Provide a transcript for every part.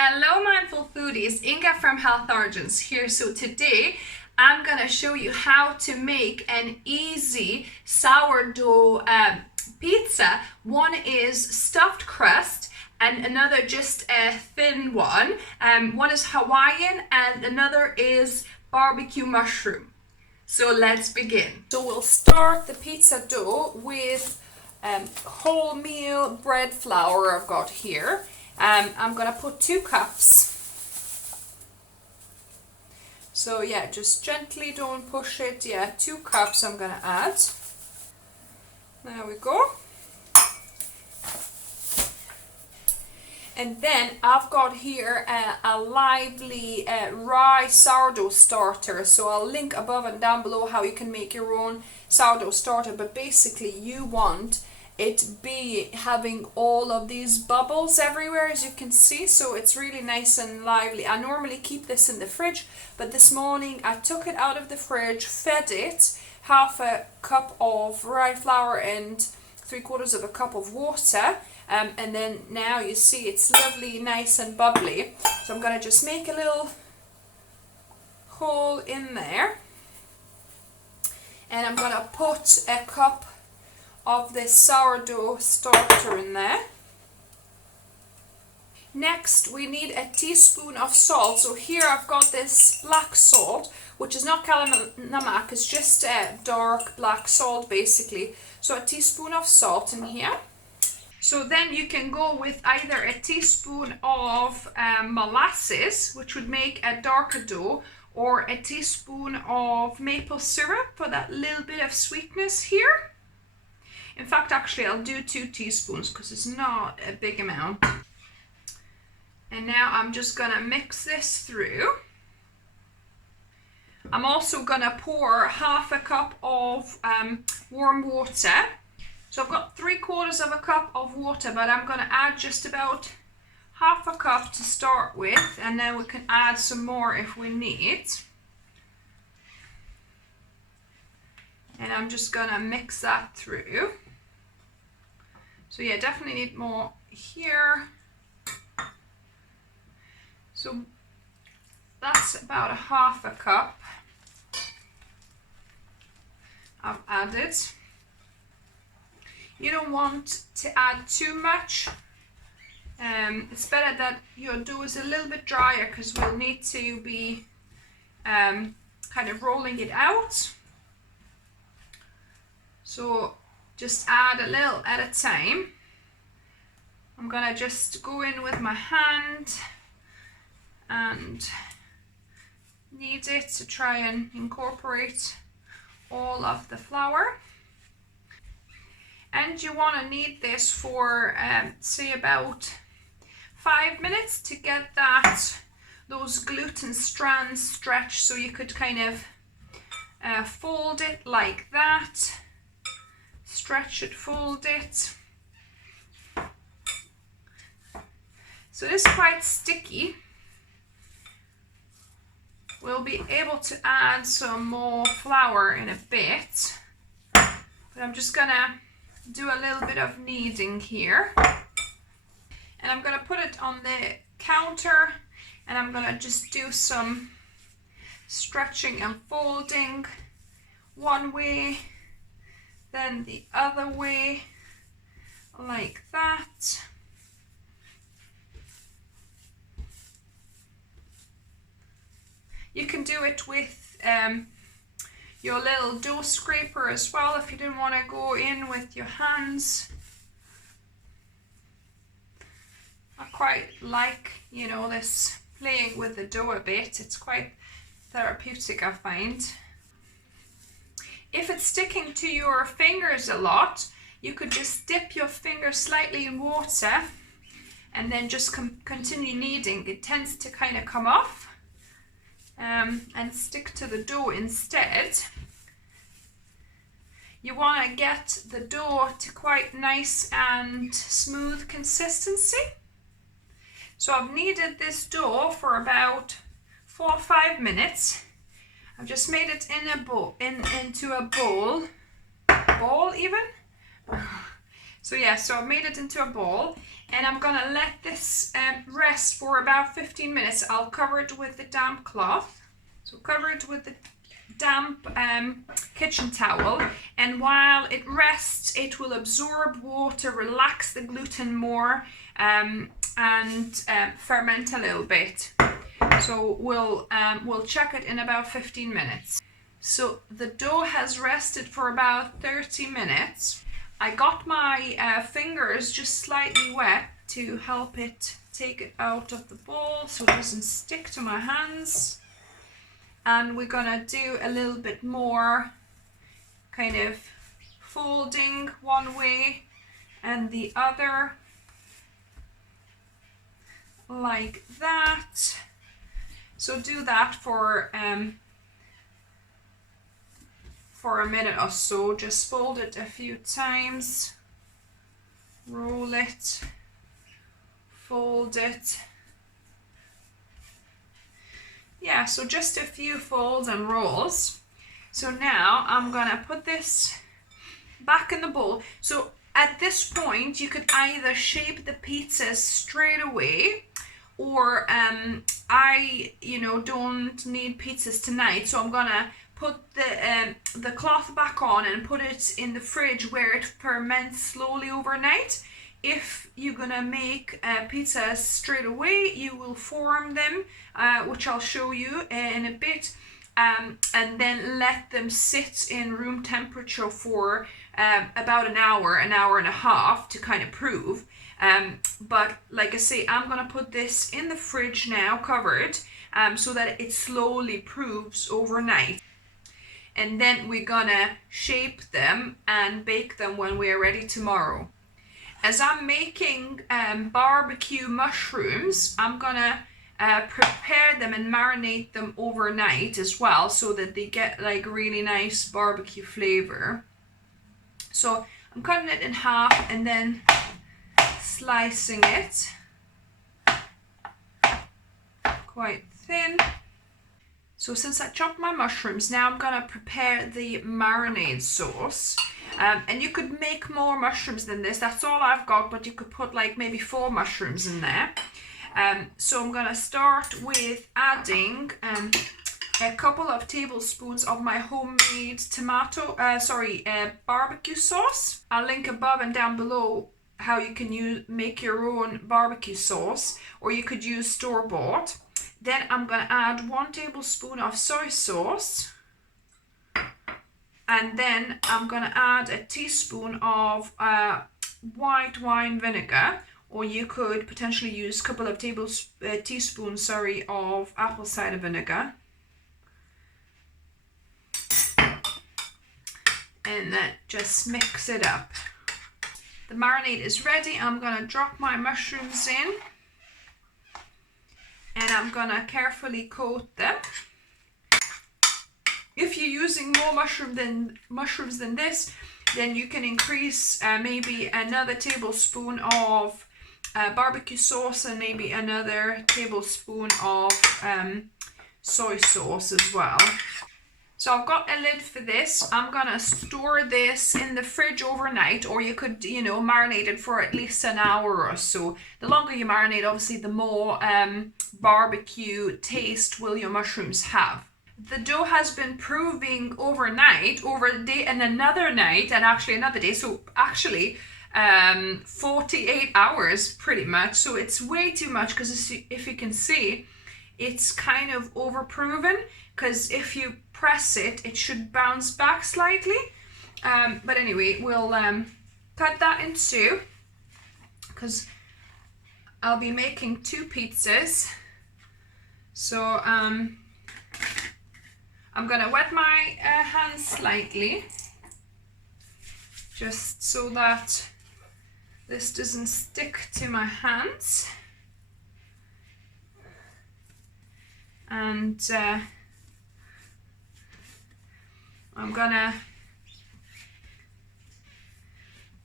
Hello mindful foodies, Inga from Health Origins here. So today I'm gonna show you how to make an easy sourdough pizza. One is stuffed crust and another just a thin one. One is Hawaiian and another is barbecue mushroom. So let's begin. So we'll start the pizza dough with wholemeal bread flour I've got here. I'm gonna put 2 cups. So yeah, just gently, don't push it. Yeah, 2 cups I'm gonna add. There we go. And then I've got here a lively Rye Sourdough Starter. So I'll link above and down below how you can make your own sourdough starter. But basically you want it be having all of these bubbles everywhere, as you can see, so it's really nice and lively. I normally keep this in the fridge, but this morning I took it out of the fridge, fed it half a cup of rye flour and 3/4 of a cup of water, and then now you see it's lovely, nice and bubbly. So I'm going to just make a little hole in there, and I'm going to put a cup of this sourdough starter in there. Next we need a teaspoon of salt. So here I've got this black salt, which is not kala namak, it's just a dark black salt basically. So a teaspoon of salt in here. So then you can go with either a teaspoon of molasses, which would make a darker dough, or a teaspoon of maple syrup for that little bit of sweetness here. In fact, actually, I'll do 2 teaspoons because it's not a big amount. And now I'm just going to mix this through. I'm also going to pour half a cup of warm water. So I've got 3/4 of a cup of water, but I'm going to add just about half a cup to start with, and then we can add some more if we need. And I'm just going to mix that through. So yeah, definitely need more here. So that's about half a cup I've added. You don't want to add too much. It's better that your dough is a little bit drier because we'll need to be kind of rolling it out. So just add a little at a time. I'm gonna just go in with my hand and knead it to try and incorporate all of the flour. And you want to knead this for say about 5 minutes to get those gluten strands stretched. So you could kind of fold it like that, stretch it, fold it. So this is quite sticky. We'll be able to add some more flour in a bit, but I'm just gonna do a little bit of kneading here, and I'm gonna put it on the counter, and I'm gonna just do some stretching and folding one way, then the other way, like that. You can do it with your little dough scraper as well if you didn't want to go in with your hands. I quite like, you know, this playing with the dough a bit. It's quite therapeutic, I find. If it's sticking to your fingers a lot, you could just dip your finger slightly in water and then just continue kneading. It tends to kind of come off. And stick to the dough instead. You want to get the dough to quite nice and smooth consistency. So I've kneaded this dough for about 4 or 5 minutes. I've just made it in a bowl, into a bowl even. So yeah, so I've made it into a ball, and I'm gonna let this rest for about 15 minutes. I'll cover it with the damp cloth. So cover it with the damp kitchen towel, and while it rests, it will absorb water, relax the gluten more, and ferment a little bit. So we'll check it in about 15 minutes. So the dough has rested for about 30 minutes. I got my fingers just slightly wet to help it take it out of the bowl so it doesn't stick to my hands. And we're gonna do a little bit more kind of folding one way and the other, like that. So do that for a minute or so. Just fold it a few times, roll it, fold it. Yeah, so just a few folds and rolls. So now I'm gonna put this back in the bowl. So at this point, you could either shape the pizzas straight away, or I, don't need pizzas tonight, so I'm gonna put the cloth back on and put it in the fridge where it ferments slowly overnight. If you're gonna make pizzas straight away, you will form them, which I'll show you in a bit, and then let them sit in room temperature for about an hour and a half to kind of prove. But like I say, I'm gonna put this in the fridge now, covered, so that it slowly proves overnight. And then we're gonna shape them and bake them when we are ready tomorrow. As I'm making barbecue mushrooms, I'm gonna prepare them and marinate them overnight as well, so that they get like really nice barbecue flavor. So I'm cutting it in half and then slicing it quite thin. So since I chopped my mushrooms, now I'm gonna prepare the marinade sauce. And you could make more mushrooms than this. That's all I've got, but you could put like maybe 4 mushrooms in there. So I'm gonna start with adding a couple of tablespoons of my homemade barbecue sauce. I'll link above and down below how you can make your own barbecue sauce, or you could use store-bought. Then I'm gonna add 1 tablespoon of soy sauce. And then I'm gonna add a teaspoon of white wine vinegar, or you could potentially use a couple of teaspoons of apple cider vinegar. And then just mix it up. The marinade is ready. I'm gonna drop my mushrooms in, and I'm gonna carefully coat them. If you're using more mushrooms than this, then you can increase maybe another tablespoon of barbecue sauce and maybe another tablespoon of soy sauce as well. So I've got a lid for this. I'm gonna store this in the fridge overnight, or you could, marinate it for at least an hour or so. The longer you marinate, obviously, the more barbecue taste will your mushrooms have. The dough has been proving overnight, over a day and another night, and actually another day. So actually 48 hours pretty much. So it's way too much, because if you can see, it's kind of overproven, because if you press it, it should bounce back slightly. But anyway, we'll cut that in 2, because I'll be making 2 pizzas. So I'm gonna wet my hands slightly, just so that this doesn't stick to my hands. And I'm gonna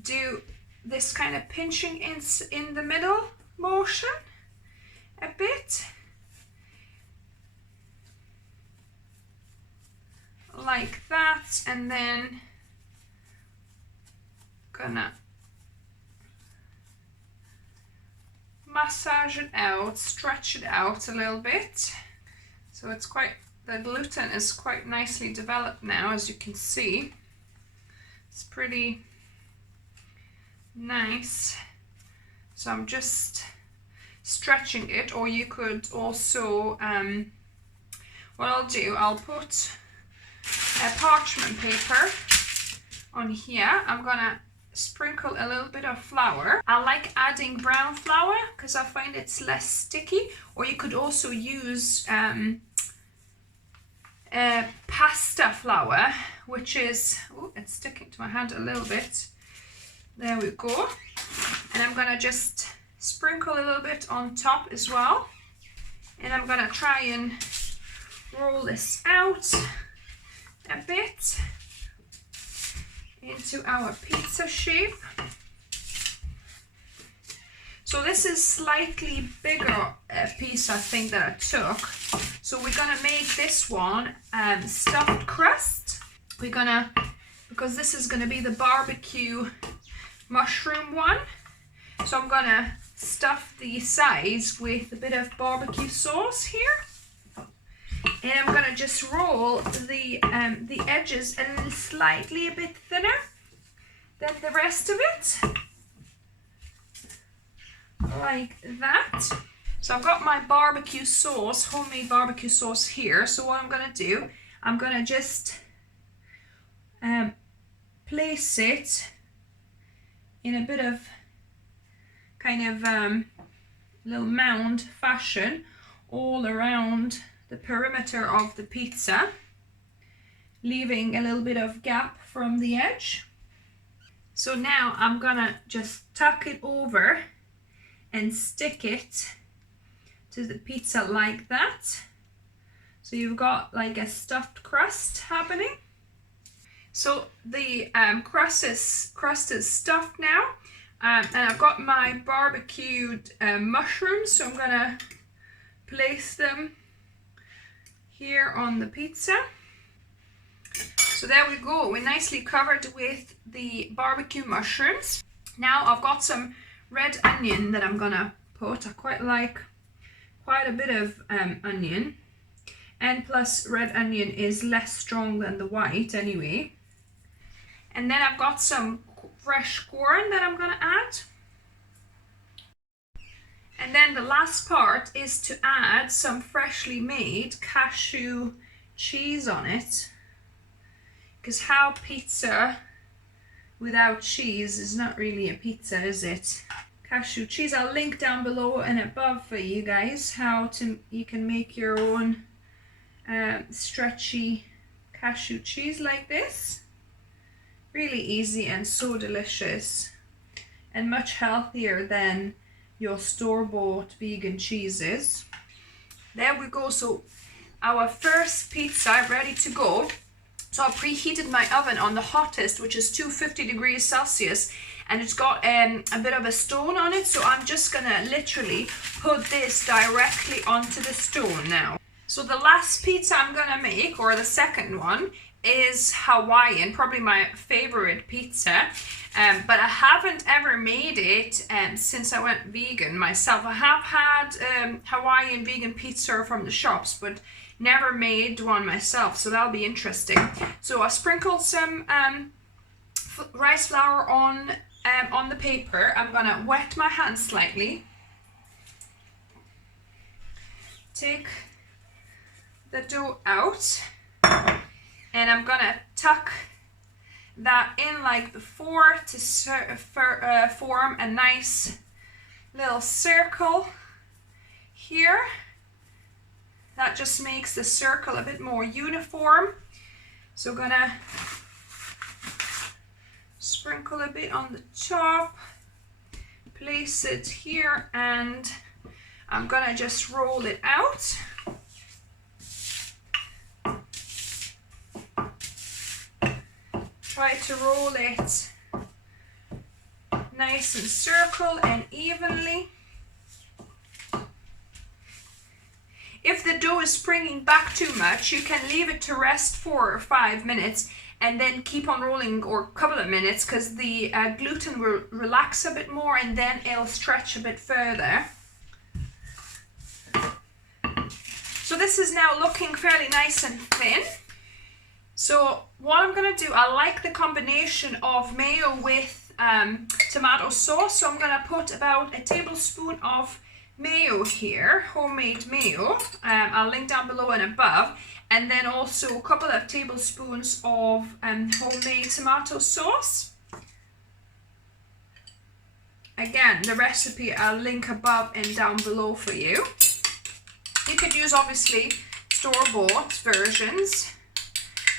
do this kind of pinching in the middle motion a bit, like that, and then gonna massage it out, stretch it out a little bit. So it's quite, the gluten is quite nicely developed now, as you can see. It's pretty nice. So I'm just stretching it, or you could also, what I'll do, I'll put a parchment paper on here. I'm gonna sprinkle a little bit of flour. I like adding brown flour because I find it's less sticky, or you could also use pasta flour, which is, oh, it's sticking to my hand a little bit. There we go. And I'm gonna just sprinkle a little bit on top as well. And I'm gonna try and roll this out a bit into our pizza shape. So this is slightly bigger piece, I think, that I took. So we're gonna make this one stuffed crust. We're gonna, because this is gonna be the barbecue mushroom one. So I'm gonna stuff the sides with a bit of barbecue sauce here. And I'm gonna just roll the edges slightly a bit thinner than the rest of it, like that. So I've got my barbecue sauce, homemade barbecue sauce here. So what I'm gonna do, I'm gonna just place it in a bit of kind of little mound fashion all around the perimeter of the pizza, leaving a little bit of gap from the edge. So now I'm gonna just tuck it over and stick it to the pizza like that. So you've got like a stuffed crust happening. So the crust is stuffed now, and I've got my barbecued mushrooms, so I'm gonna place them here on the pizza. So there we go, we're nicely covered with the barbecue mushrooms. Now I've got some red onion that I'm gonna put. I quite like quite a bit of onion, and plus red onion is less strong than the white anyway. And then I've got some fresh corn that I'm gonna add. And then the last part is to add some freshly made cashew cheese on it. Because how pizza without cheese is not really a pizza, is it? Cashew cheese, I'll link down below and above for you guys how you can make your own stretchy cashew cheese like this. Really easy and so delicious, and much healthier than your store-bought vegan cheeses. There we go, so our first pizza ready to go. So I preheated my oven on the hottest, which is 250 degrees Celsius, and it's got a bit of a stone on it, so I'm just gonna literally put this directly onto the stone now. So the last pizza I'm gonna make, or the second one, is Hawaiian, probably my favorite pizza. But I haven't ever made it since I went vegan myself. I have had Hawaiian vegan pizza from the shops, but never made one myself, so that'll be interesting. So I sprinkled some rice flour on the paper. I'm gonna wet my hands slightly. Take the dough out, and I'm gonna tuck that in like before to form a nice little circle here. That just makes the circle a bit more uniform. So gonna sprinkle a bit on the top, place it here, and I'm gonna just roll it out. Try to roll it nice and circle and evenly. If the dough is springing back too much, you can leave it to rest 4 or 5 minutes and then keep on rolling, or a couple of minutes, because the gluten will relax a bit more and then it'll stretch a bit further. this is now looking fairly nice and thin. So what I'm going to do, I like the combination of mayo with tomato sauce. So I'm going to put about a tablespoon of mayo here, homemade mayo. I'll link down below and above. And then also a couple of tablespoons of homemade tomato sauce. Again, the recipe I'll link above and down below for you. You could use obviously store-bought versions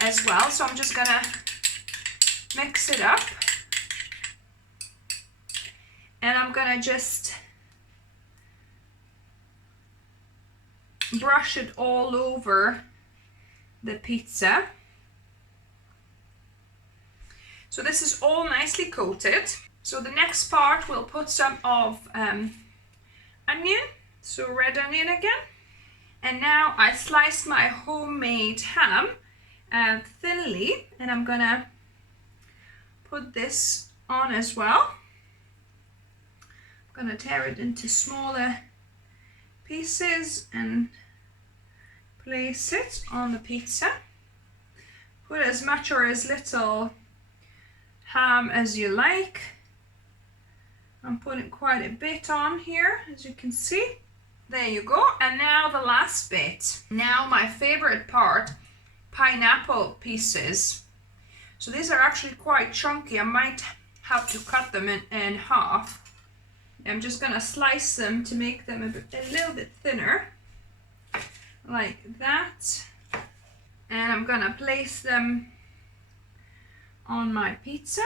as well. So I'm just gonna mix it up. And I'm gonna just brush it all over the pizza. So this is all nicely coated. So the next part we'll put some of onion, so red onion again. And now I sliced my homemade ham thinly, and I'm gonna put this on as well. I'm gonna tear it into smaller pieces and place it on the pizza. Put as much or as little ham as you like. I'm putting quite a bit on here, as you can see. There you go. And now the last bit. Now my favorite part, pineapple pieces. So these are actually quite chunky. I might have to cut them in half. I'm just gonna slice them to make them a little bit thinner, like that. And I'm gonna place them on my pizza.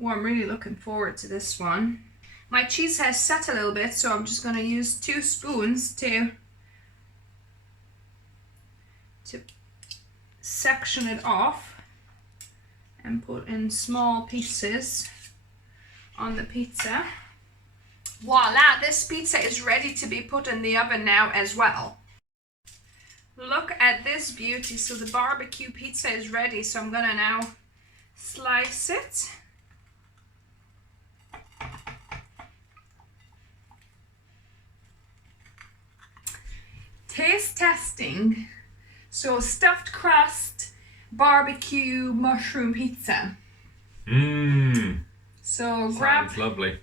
Oh, I'm really looking forward to this one. My cheese has set a little bit, so I'm just gonna use 2 spoons to section it off and put in small pieces on the pizza. Voila, this pizza is ready to be put in the oven now as well. Look at this beauty. So the barbecue pizza is ready, so I'm gonna now slice it. Taste testing. So stuffed crust barbecue mushroom pizza. So sounds lovely.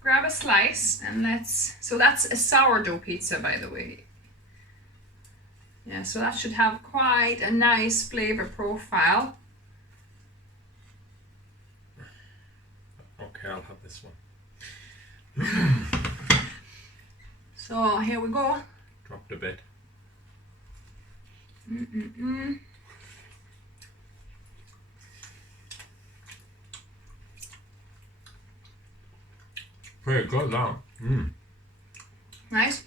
Grab a slice and so that's a sourdough pizza, by the way. Yeah, so that should have quite a nice flavor profile. Okay, I'll have this one. So here we go. Dropped a bit. Very good, that. Nice.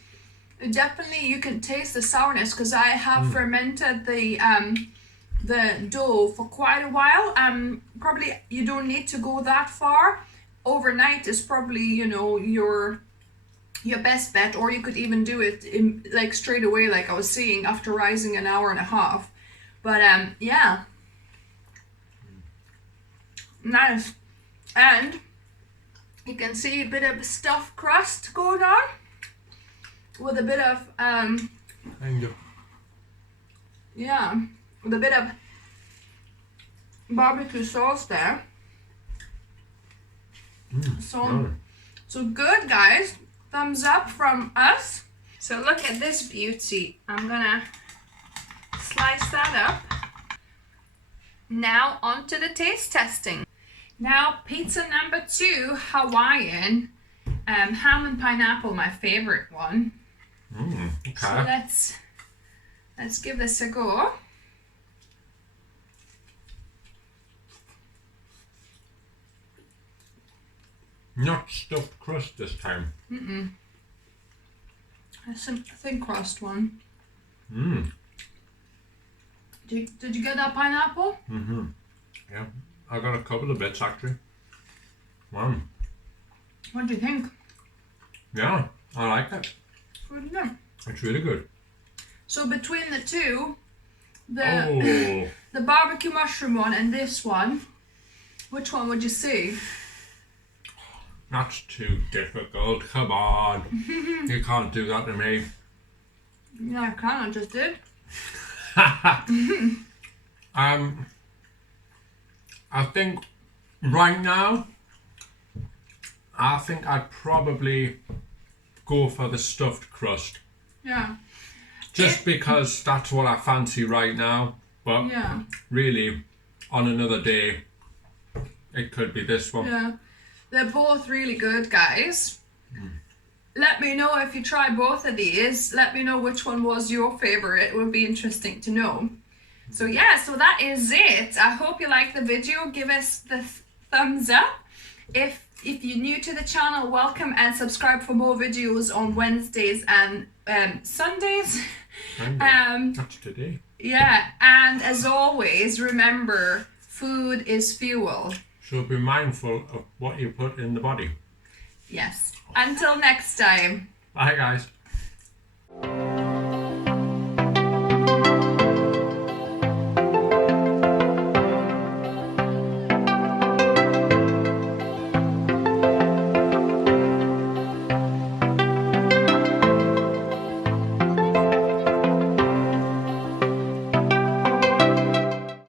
Definitely, you can taste the sourness because I have fermented the dough for quite a while. Probably you don't need to go that far. Overnight is probably, you know, your best bet, or you could even do it like straight away, like I was saying, after rising an hour and a half. But yeah, nice. And you can see a bit of stuffed crust going on with a bit of yeah, with a bit of barbecue sauce there. So good, guys. Thumbs up from us. So look at this beauty. I'm gonna slice that up. Now onto the taste testing. Now pizza number 2, Hawaiian, ham and pineapple, my favorite one. Okay. So let's give this a go. Not stuffed crust this time. It's a thin crust one. Did you get that pineapple? Yeah, I got a couple of bits actually. Wow. What do you think? Yeah, I like it. Good, yeah. It's really good. So between the two, the barbecue mushroom one and this one, which one would you say? That's too difficult. Come on. You can't do that to me. Yeah, I kind of just did. I think right now, I think I'd probably go for the stuffed crust. Yeah. Just because that's what I fancy right now. But yeah. really, on another day, it could be this one. Yeah. They're both really good, guys. Let me know if you try both of these. Let me know which one was your favorite. It would be interesting to know. So yeah, so that is it. I hope you liked the video. Give us the thumbs up. If you're new to the channel, welcome and subscribe for more videos on Wednesdays and Sundays. That's today. Yeah, and as always, remember, food is fuel. So be mindful of what you put in the body. Yes. Until next time. Bye, guys.